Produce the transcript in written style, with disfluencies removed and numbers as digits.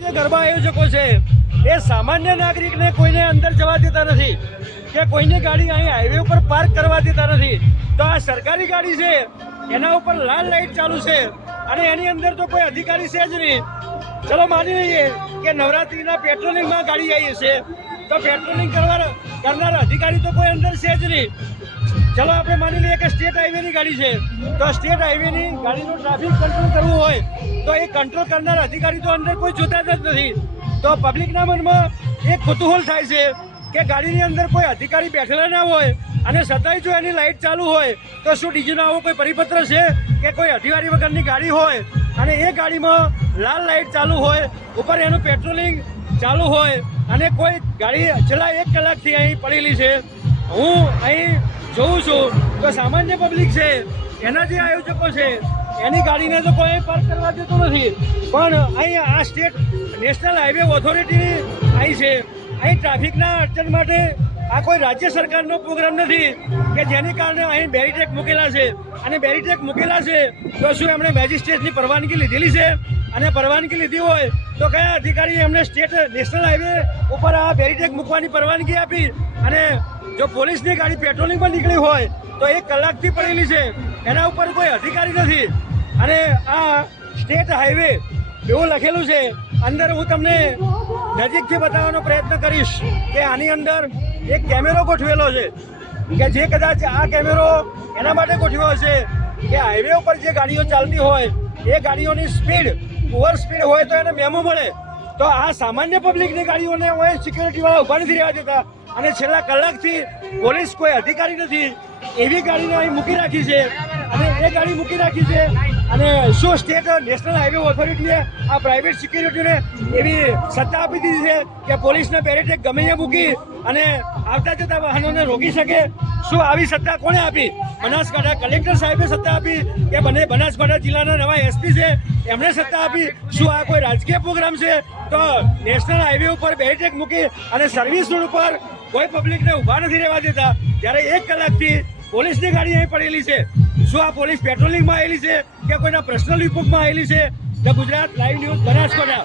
જે ગરબા આયોજકો છે એ સામાન્ય નાગરિકને કોઈને અંદર જવા દેતા નથી કે કોઈની ગાડી અહીં હાઈવે ઉપર પાર્ક કરવા દેતા નથી. તો આ સરકારી ગાડી છે એના ઉપર લાલ લાઈટ ચાલુ છે અને એની અંદર તો કોઈ અધિકારી છે જ નહીં. ચલો માની લઈએ કે નવરાત્રિના પેટ્રોલિંગમાં ગાડી આવી છે તો પેટ્રોલિંગ કરનાર અધિકારી તો કોઈ અંદર છે જ નહીં. ચલો આપણે માની લઈએ કે સ્ટેટ હાઈવેની ગાડી છે તો સ્ટેટ હાઈવેની ગાડીનું ટ્રાફિક કંટ્રોલ કરવું હોય તો એ કંટ્રોલ કરનાર અધિકારી તો અંદર કોઈ જોતા જ નથી. તો પબ્લિકના મનમાં એક કુતૂહલ થાય છે કે ગાડીની અંદર કોઈ અધિકારી બેઠેલા ના હોય અને છતાંય જો એની લાઇટ ચાલુ હોય તો શું ડીજીનો આવો કોઈ પરિપત્ર છે કે કોઈ અધિકારી વગરની ગાડી હોય અને એ ગાડીમાં લાલ લાઇટ ચાલુ હોય, ઉપર એનું પેટ્રોલિંગ ચાલુ હોય અને કોઈ ગાડી છેલ્લા 1 કલાકથી અહીં પડેલી છે. હું અહીં જોઉં છું તો સામાન્ય પબ્લિક છે એના જે આયોજકો છે એની ગાડીને તો કોઈ પાર્ક કરવા દેતું નથી. પણ અહીં આ સ્ટેટ નેશનલ હાઈવે ઓથોરિટી આવી છે. અહીં ટ્રાફિકના અડચણ માટે આ કોઈ રાજ્ય સરકારનો પ્રોગ્રામ નથી કે જેને કારણે અહીં બેરીટેક મૂકેલા છે. અને બેરીટેક મૂકેલા છે તો શું એમણે મેજિસ્ટ્રેટની પરવાનગી લીધેલી છે? અને પરવાનગી લીધી હોય તો કયા અધિકારી એમને સ્ટેટ નેશનલ હાઈવે ઉપર આ બેરીટેક મૂકવાની પરવાનગી આપી? અને જો પોલીસની ગાડી પેટ્રોલિંગમાં નીકળી હોય તો 1 કલાકથી પડેલી છે, એના ઉપર કોઈ અધિકારી નથી. અને આ સ્ટેટ હાઈવે એવું લખેલું છે, અંદર હું તમને નજીકથી બતાવવાનો પ્રયત્ન કરીશ કે આની અંદર એક કેમેરો ગોઠવેલો છે કે જે કદાચ આ કેમેરો એના માટે ગોઠવ્યો છે કે હાઈવે ઉપર જે ગાડીઓ ચાલતી હોય એ ગાડીઓની સ્પીડ ઓવર સ્પીડ હોય તો એને મેમો મળે. તો આ સામાન્ય પબ્લિકની ગાડીઓને હોય સિક્યુરિટીવાળા ઊભા નથી રહેવા દેતા અને છેલ્લા કલાકથી પોલીસ કોઈ અધિકારી નથી એવી ગાડીને અહીં મૂકી રાખી છે. અને એ ગાડી મૂકી રાખી છે અને શું સ્ટેટ નેશનલ હાઈવે ઓથોરિટીએ આ પ્રાઇવેટ સિક્યુરિટીને એવી સત્તા આપી દીધી છે કે પોલીસને બેરીટેક ગમે ત્યાં મૂકી અને આવતા જતા વાહનોને રોકી શકે? શું આવી સત્તા કોણે આપી? બનાસકાંઠા કલેક્ટર સાહેબે સત્તા આપી કે બનાસકાંઠા જિલ્લાના નવા એસપી છે એમણે સત્તા આપી? શું આ કોઈ રાજકીય પ્રોગ્રામ છે? તો નેશનલ હાઈવે ઉપર બેરીટેક મૂકી અને સર્વિસ રોડ ઉપર કોઈ પબ્લિકને ઊભા નથી રહેવા દેતા, જ્યારે 1 કલાકથી પોલીસની ગાડી અહીં પડેલી છે. શું આ પોલીસ પેટ્રોલિંગમાં આવેલી છે કે કોઈના પર્સનલ ઉપયોગમાં આવેલી છે? The Gujarat live news Banaskantha.